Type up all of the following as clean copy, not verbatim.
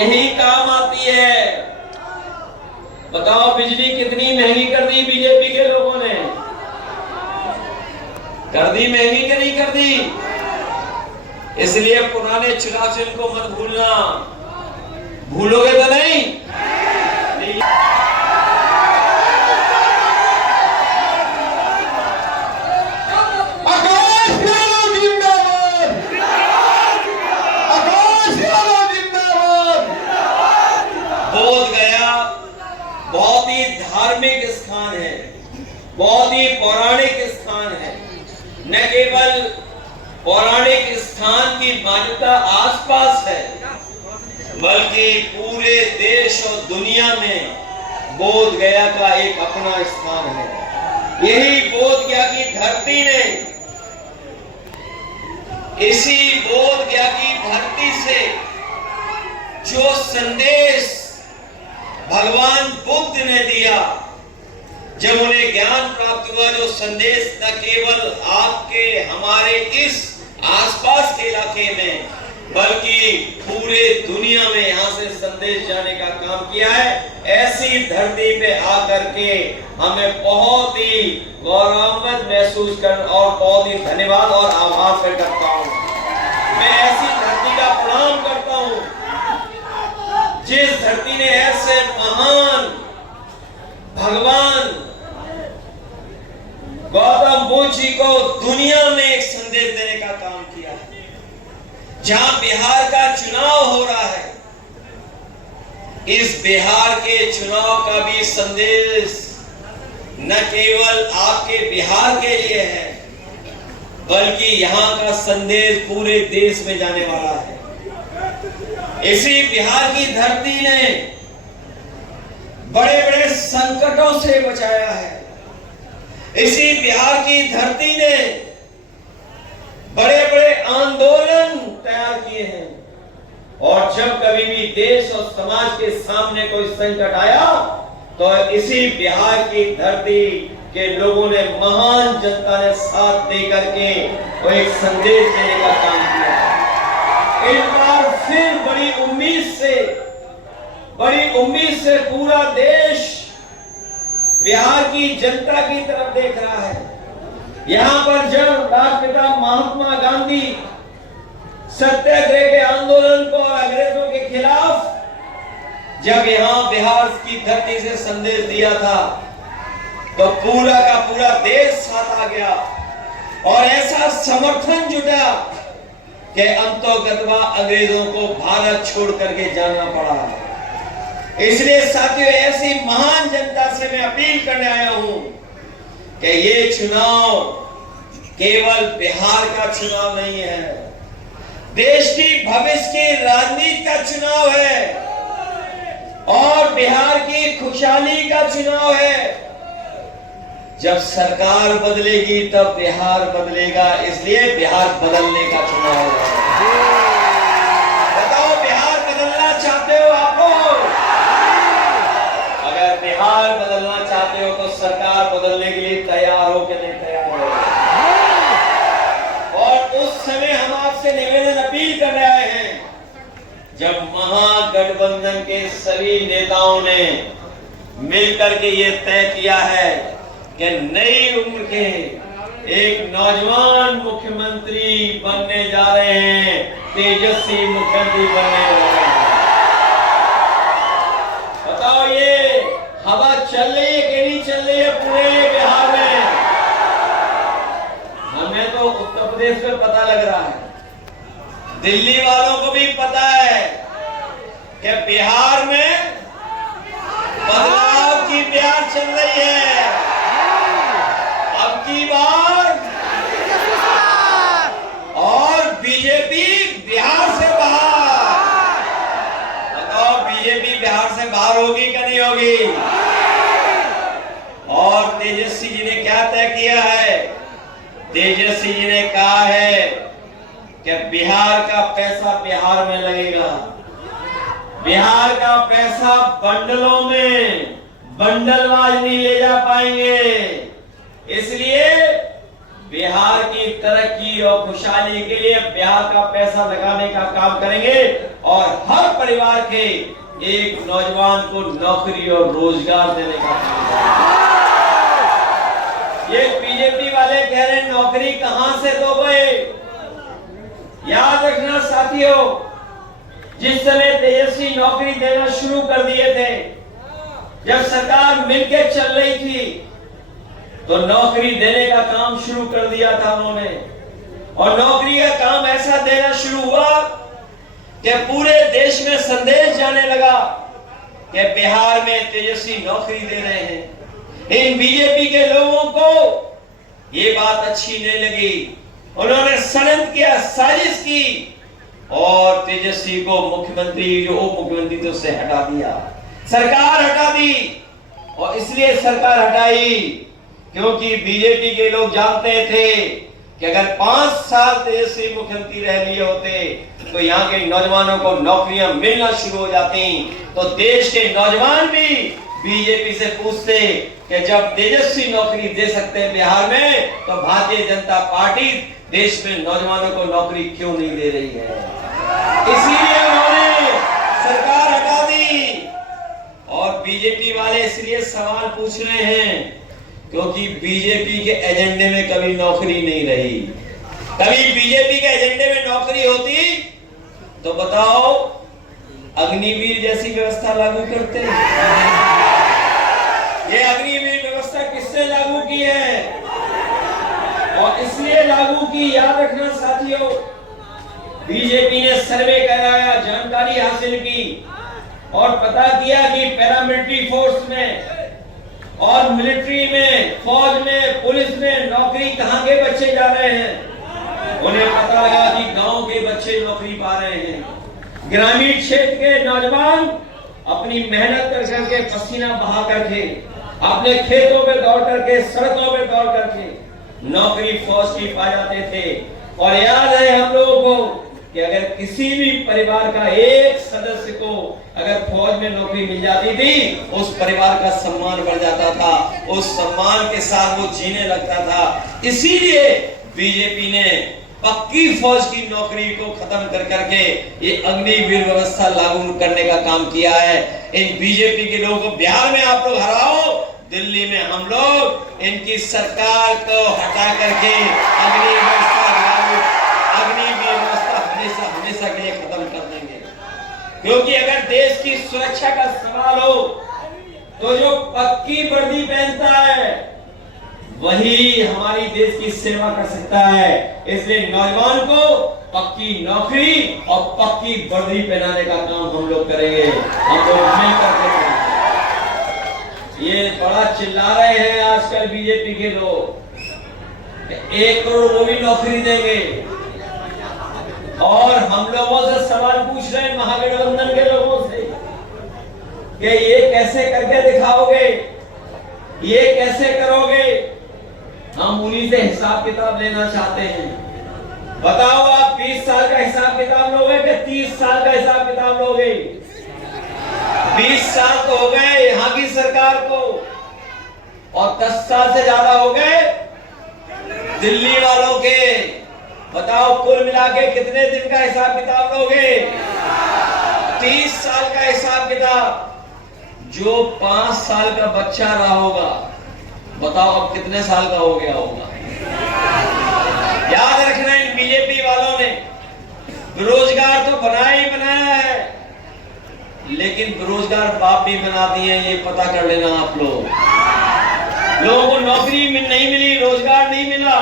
यही काम आती है। बताओ बिजली कितनी महंगी कर दी बीजेपी के लोगों ने, कर दी महंगी कि नहीं कर दी? इसलिए पुराने 84 को मत भूलना। भूलोगे तो नहीं? बोध गया बहुत ही धार्मिक स्थान है, बहुत ही पौराणिक स्थान है। न केवल पौराणिक स्थान की मान्यता आसपास है, बल्कि पूरे देश और दुनिया में बोध गया का एक अपना स्थान है। यही बोध गया की धरती ने, इसी बोध गया की धरती से जो संदेश भगवान बुद्ध ने दिया, जब उन्हें ज्ञान प्राप्त हुआ, जो संदेश न केवल आपके हमारे इस आसपास के इलाके में, बल्कि पूरे दुनिया में यहां से संदेश जाने का काम किया है। ऐसी धरती पे आकर के हमें बहुत ही गौरवान्वित महसूस कर और बहुत ही धन्यवाद और आभार प्रकट करता हूं। मैं ऐसी धरती का प्रणाम करता हूं जिस धरती ने ऐसे महान भगवान गौतम बुद्ध जी को दुनिया में एक संदेश देने का काम किया है। जहां बिहार का चुनाव हो रहा है, इस बिहार के चुनाव का भी संदेश न केवल आपके बिहार के लिए है, बल्कि यहां का संदेश पूरे देश में जाने वाला है। इसी बिहार की धरती ने बड़े बड़े संकटों से बचाया है। इसी बिहार की धरती ने बड़े बड़े आंदोलन तैयार किए हैं, और जब कभी भी देश और समाज के सामने कोई संकट आया, तो इसी बिहार की धरती के लोगों ने, महान जनता ने साथ देकर के वो एक संदेश देने का काम किया। एक बार फिर बड़ी उम्मीद से पूरा देश बिहार की जनता की तरफ देख रहा है। यहां पर जब राष्ट्रपिता महात्मा गांधी सत्याग्रह के आंदोलन को और अंग्रेजों के खिलाफ जब यहां बिहार की धरती से संदेश दिया था, तो पूरा का पूरा देश साथ आ गया और ऐसा समर्थन जुटा कि अंतोगतवा अंग्रेजों को भारत छोड़ करके जाना पड़ा। इसलिए साथियों, ऐसी महान जनता से मैं अपील करने आया हूं कि ये चुनाव केवल बिहार का चुनाव नहीं है, देश की भविष्य की राजनीति का चुनाव है और बिहार की खुशहाली का चुनाव है। जब सरकार बदलेगी तब बिहार बदलेगा, इसलिए बिहार बदलने का चुनाव है। बताओ, बिहार बदलना चाहते हो आप लोग? अगर बिहार बदलना चाहते हो तो सरकार बदलने के लिए तैयार हो कि नहीं तैयार हो? और उस समय हम आपसे निवेदन अपील करने आए हैं, जब महागठबंधन के सभी नेताओं ने मिलकर के ये तय किया है कि नई उम्र के एक नौजवान मुख्यमंत्री बनने जा रहे हैं, तेजस्वी मुख्यमंत्री बनने जा रहे हैं। बताओ, ये हवा चल रही है कि नहीं चल रही है पूरे बिहार में? हमें तो उत्तर प्रदेश में पता लग रहा है, दिल्ली वालों को भी पता है कि बिहार में बदलाव की ब्यार चल रही है। अब की बार और बीजेपी बिहार से बाहर। बताओ, बीजेपी बिहार से बाहर होगी कि नहीं होगी? और तेजस्वी जी ने क्या तय किया है? तेजस्वी जी ने कहा है कि बिहार का पैसा बिहार में लगेगा, बिहार का पैसा बंडलों में बंडलवाज नहीं ले जा पाएंगे। इसलिए बिहार की तरक्की और खुशहाली के लिए बिहार का पैसा लगाने का काम करेंगे और हर परिवार के एक नौजवान को नौकरी और रोजगार देने का काम करेंगे। ये बीजेपी वाले कह रहे हैं नौकरी कहां से दोगे? याद रखना साथियों, जिस समय तेजस्वी नौकरी देना शुरू कर दिए थे, जब सरकार मिलकर चल रही थी, तो नौकरी देने का काम शुरू कर दिया था उन्होंने। और नौकरी का काम ऐसा देना शुरू हुआ कि पूरे देश में संदेश जाने लगा कि बिहार में तेजस्वी नौकरी दे रहे हैं। इन बीजेपी के लोगों को ये बात अच्छी नहीं लगी, उन्होंने षड्यंत्र किया, साजिश की और तेजस्वी को मुख्यमंत्री, जो उप मुख्यमंत्री थे, उससे हटा दिया, सरकार हटा दी। और इसलिए सरकार हटाई क्योंकि बीजेपी के लोग जानते थे कि अगर 5 साल तेजस्वी मुख्यमंत्री रह लिए होते तो यहाँ के नौजवानों को नौकरियां मिलना शुरू हो जाती, तो देश के नौजवान भी बीजेपी से पूछते कि जब तेजस्वी नौकरी दे सकते हैं बिहार में, तो भारतीय जनता पार्टी देश में नौजवानों को नौकरी क्यों नहीं दे रही है? इसीलिए उन्होंने सरकार हटा दी। और बीजेपी वाले इसलिए सवाल पूछ रहे हैं क्योंकि बीजेपी के एजेंडे में कभी नौकरी नहीं रही। कभी बीजेपी के एजेंडे में नौकरी होती तो बताओ, अग्निवीर जैसी व्यवस्था लागू करते? ये अग्निवीर व्यवस्था किसने लागू की है? और इसलिए लागू की, याद रखना साथियों, बीजेपी ने सर्वे कराया, जानकारी हासिल की और पता किया कि पैरामिलिट्री फोर्स में और मिलिट्री में, फौज में, पुलिस में नौकरी कहां के बच्चे जा रहे हैं। उन्हें पता लगा कि गांव के बच्चे नौकरी पा रहे हैं। ग्रामीण क्षेत्र के नौजवान अपनी मेहनत करके, पसीना बहा करके, अपने खेतों पे दौड़ करके, सड़कों पे दौड़ करके नौकरी फौज की पा जाते थे। और याद है हम लोगों को कि अगर किसी भी परिवार का एक सदस्य को अगर फौज में नौकरी मिल जाती थी, उस परिवार का सम्मान बढ़ जाता था, उस सम्मान के साथ वो जीने लगता था। इसीलिए बीजेपी ने पक्की फौज की नौकरी को खत्म कर करके ये अग्निवीर व्यवस्था लागू करने का काम किया है। इन बीजेपी के लोगों को बिहार में आप लोग हराओ, दिल्ली में हम लोग इनकी सरकार को हटा करके अग्निवीर व्यवस्था हमेशा के लिए खत्म कर देंगे। क्योंकि अगर देश की सुरक्षा का सवाल हो तो जो पक्की वर्दी पहनता है वही हमारी देश की सेवा कर सकता है। इसलिए नौजवान को पक्की नौकरी और पक्की वर्दी पहनाने का काम हम लोग करेंगे, हम लोग मिलकर करेंगे। ये बड़ा चिल्ला रहे हैं आजकल बीजेपी के लोग, 1 करोड़ वो भी नौकरी देंगे। और हम लोगों से सवाल पूछ रहे हैं, महागठबंधन के लोगों से, कि ये कैसे करके दिखाओगे, ये कैसे करोगे? हम उन्हीं से हिसाब किताब लेना चाहते हैं। बताओ, आप 20 साल का हिसाब किताब लोगे कि 30 साल का हिसाब किताब लोगे? 20 साल तो हो गए यहाँ की सरकार को, और 10 साल से ज्यादा हो गए दिल्ली वालों के। बताओ, कुल मिला के कितने दिन का हिसाब किताब लोगे? 30 साल का हिसाब किताब। जो 5 साल का बच्चा रहा होगा, बताओ अब कितने साल का हो गया होगा? याद रखना, इन बीजेपी वालों ने बेरोजगार तो बनाया ही बनाया है, लेकिन बेरोजगार बाप भी बना दिए, ये पता कर लेना आप लोग। लोगों को नौकरी नहीं मिली, रोजगार नहीं मिला,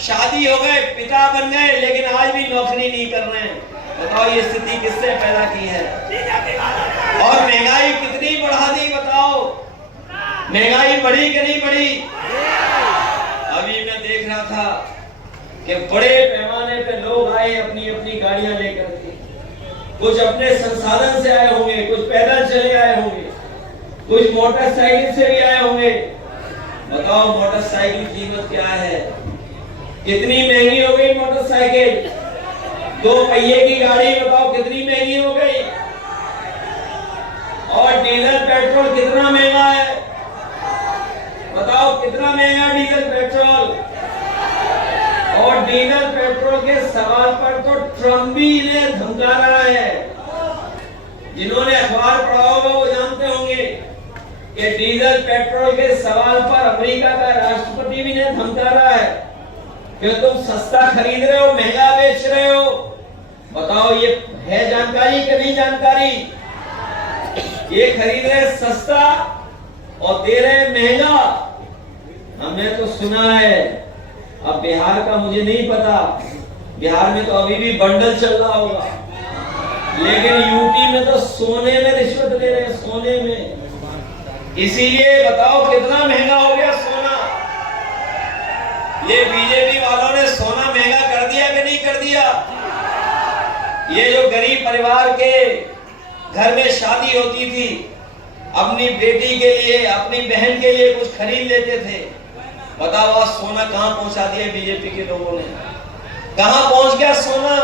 शादी हो गए, पिता बन गए, लेकिन आज भी नौकरी नहीं कर रहे हैं। बताओ, ये स्थिति किसने पैदा की है? और महंगाई कितनी बढ़ा दी, बताओ, महंगाई बढ़ी कि नहीं बढ़ी? अभी मैं देख रहा था कि बड़े पैमाने पे लोग आए अपनी अपनी गाड़ियां लेकर के, कुछ अपने संसाधन से आए होंगे, कुछ पैदल चले आए होंगे, कुछ मोटरसाइकिल से भी आए होंगे। बताओ, मोटरसाइकिल की कीमत क्या है? कितनी महंगी हो गई मोटरसाइकिल? 2 पहिए की गाड़ी बताओ कितनी महंगी हो गई? और डीजल पेट्रोल कितना महंगा है? बताओ, कितना महंगा डीजल पेट्रोल? और डीजल पेट्रोल के सवाल पर तो ट्रम्प भी ने धमका रहा है। जिन्होंने अखबार पढ़ा होगा वो जानते होंगे कि डीजल पेट्रोल के सवाल पर अमेरिका का राष्ट्रपति भी ने धमका रहा है कि तुम सस्ता खरीद रहे हो, महंगा बेच रहे हो। बताओ ये है जानकारी कि नहीं जानकारी? ये खरीद रहे सस्ता और दे रहे महंगा। हमने तो सुना है, अब बिहार का मुझे नहीं पता, बिहार में तो अभी भी बंडल चल रहा होगा, लेकिन यूपी में तो सोने में रिश्वत ले रहे हैं, सोने में। इसीलिए बताओ कितना महंगा हो गया सोना। ये बीजेपी वालों ने सोना महंगा कर दिया कि नहीं कर दिया? ये जो गरीब परिवार के घर में शादी होती थी, अपनी बेटी के लिए, अपनी बहन के लिए कुछ खरीद लेते थे। बताओ आज सोना कहां पहुंचा दिया बीजेपी के लोगों ने? कहां पहुंच गया सोना?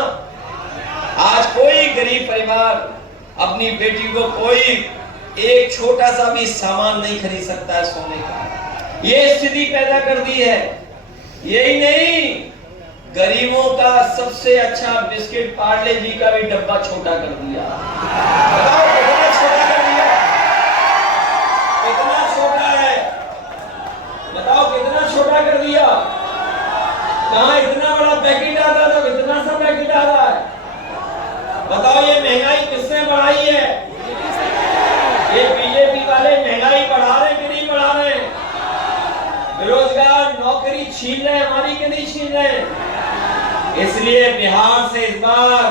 आज कोई गरीब परिवार अपनी बेटी को कोई एक छोटा सा भी सामान नहीं खरीद सकता है सोने का। ये स्थिति पैदा कर दी है। यही नहीं, गरीबों का सबसे अच्छा बिस्किट पार्ले जी का भी डब्बा छोटा कर दिया। बताओ कितना छोटा कर दिया? कितना छोटा है? बताओ कितना छोटा कर दिया? कहां इतना बड़ा पैकेट आता था, इतना सा पैकेट आ रहा है। बताओ ये महंगाई किसने बढ़ाई है? ये बीजेपी वाले महंगाई बढ़ा रहे कि नहीं बढ़ा रहे? बेरोजगार नौकरी छीन रहे हमारी कि नहीं छीन रहे? इसलिए बिहार से इस बार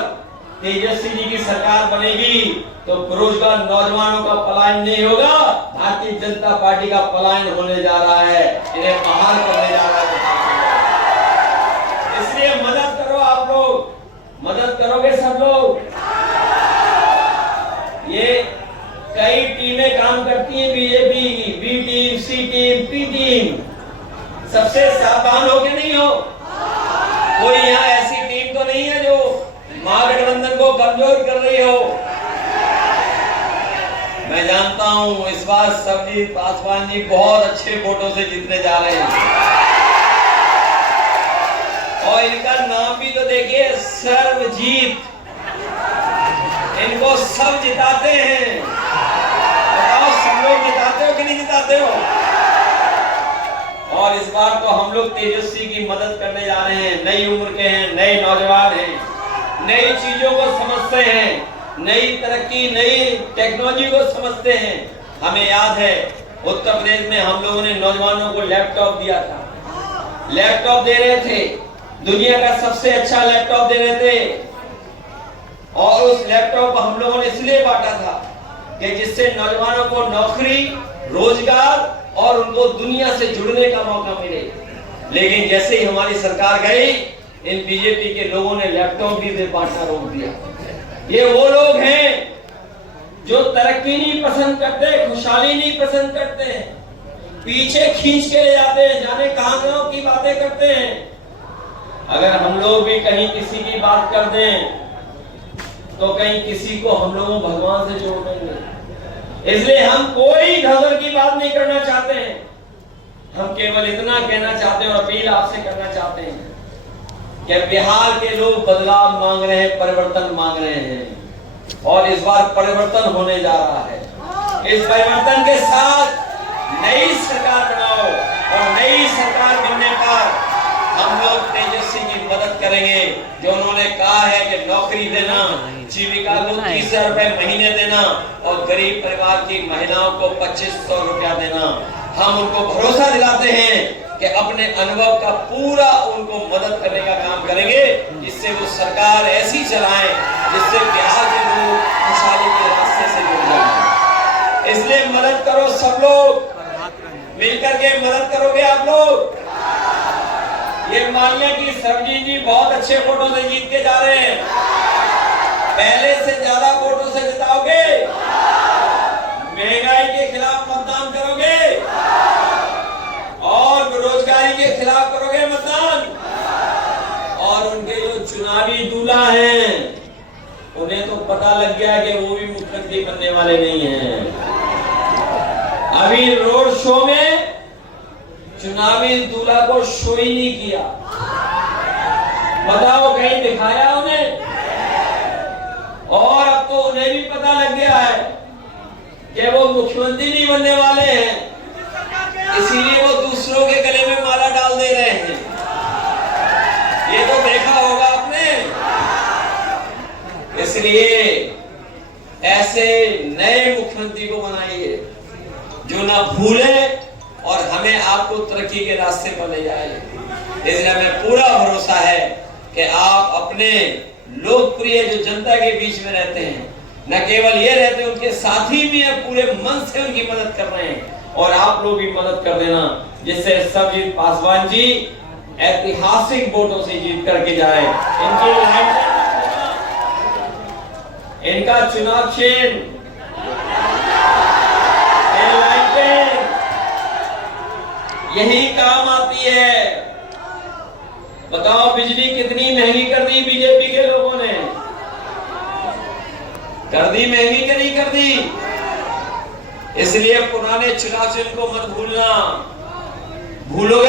तेजस्वी जी की सरकार बनेगी तो बेरोजगार नौजवानों का पलायन नहीं होगा, भारतीय जनता पार्टी का पलायन होने जा रहा है, इन्हें बाहर करने जा रहा है। इसलिए मदद करो आप लोग, मदद करोगे सब लोग। ये कई टीमें काम करती हैं बीजेपी की, बी टीम, सी टीम, पी टीम। सबसे सावधान हो के नहीं हो। कोई यहाँ ऐसी टीम तो नहीं है जो महागठबंधन को कमजोर कर रही हो। मैं जानता हूं इस बार सरजीत पासवान जी बहुत अच्छे वोटों से जीतने जा रहे हैं और इनका नाम भी तो देखिए, सर्वजीत। इनको सब जिताते हैं। बताओ सब लोग जिताते हो कि नहीं जिताते हो? और इस बार तो हम लोग तेजस्वी की मदद करने जा रहे हैं। नई उम्र के हैं, नए नौजवान हैं, नई चीजों को समझते हैं, नई तरक्की, नई टेक्नोलॉजी को समझते हैं। हमें याद है उत्तर प्रदेश में हम लोगों ने नौजवानों को लैपटॉप दिया था। लैपटॉप दे रहे थे, दुनिया का सबसे अच्छा लैपटॉप दे रहे थे। और उस लैपटॉप को हम लोगों ने इसलिए बांटा था कि जिससे नौजवानों को नौकरी, रोजगार और उनको दुनिया से जुड़ने का मौका मिले। लेकिन जैसे ही हमारी सरकार गई, इन बीजेपी के लोगों ने लैपटॉप भी बांटना रोक दिया। ये वो लोग हैं जो तरक्की नहीं पसंद करते, खुशहाली नहीं पसंद करते, पीछे खींच के ले जाते हैं, जाने कहां की बातें करते हैं। अगर हम लोग भी कहीं किसी की बात कर दें तो कहीं किसी को हम लोगों भगवान से जोड़ देंगे। इसलिए हम कोई धर्म की बात नहीं करना चाहते हैं। हम केवल इतना कहना चाहते हैं और अपील आपसे करना चाहते हैं कि बिहार के लोग बदलाव मांग रहे हैं, परिवर्तन मांग रहे हैं और इस बार परिवर्तन होने जा रहा है। इस परिवर्तन के साथ नई सरकार बनाओ और नई सरकार बनने पर हम लोग तेजस्वी की मदद करेंगे। जो उन्होंने कहा है कि नौकरी देना, जीविका को 30,000 रुपए महीने देना और गरीब परिवार की महिलाओं को 2500 रुपया देना, हम उनको भरोसा दिलाते हैं कि अपने अनुभव का पूरा उनको मदद करने का काम करेंगे, जिससे वो सरकार ऐसी चलाएं जिससे बिहार के लोग खुशहाली के रास्ते से जुड़ जाएं। इसलिए मदद करो सब लोग, मिलकर के मदद करोगे आप लोग। ये मान लिया कि सरजीत जी बहुत अच्छे वोटों से जीत के जा रहे हैं, पहले से ज्यादा वोटों से जिताओगे, महंगाई के खिलाफ मतदान करोगे और बेरोजगारी के खिलाफ करोगे मतदान। और उनके जो चुनावी दूल्हा हैं उन्हें तो पता लग गया कि वो भी मुख्यमंत्री बनने वाले नहीं हैं। अभी रोड शो में चुनावी दूल्हा को शो ही नहीं किया। बताओ कहीं दिखाया उन्हें? और अब तो उन्हें भी पता लग गया है कि वो मुख्यमंत्री नहीं बनने वाले हैं, इसीलिए वो दूसरों के गले में माला डाल दे रहे हैं। ये तो देखा होगा आपने। इसलिए ऐसे नए मुख्यमंत्री को बनाइए जो ना भूले और हमें आपको तरक्की के रास्ते पर ले जाए। इसलिए हमें पूरा भरोसा है कि आप अपने लोकप्रिय जो जनता के बीच में रहते हैं, न केवल ये रहते हैं, उनके साथी भी हैं, पूरे मन से उनकी मदद कर रहे हैं। और आप लोग भी मदद कर देना, जिससे सर्वजीत पासवान जी ऐतिहासिक वोटों से जीत करके जाए। इनका चुनाव चिन्ह यही काम आती है। बताओ बिजली कितनी महंगी कर दी बीजेपी के लोगों ने? कर दी महंगी कि नहीं कर दी? इसलिए पुराने चुनाव चिन्ह को मत भूलना। भूलोगे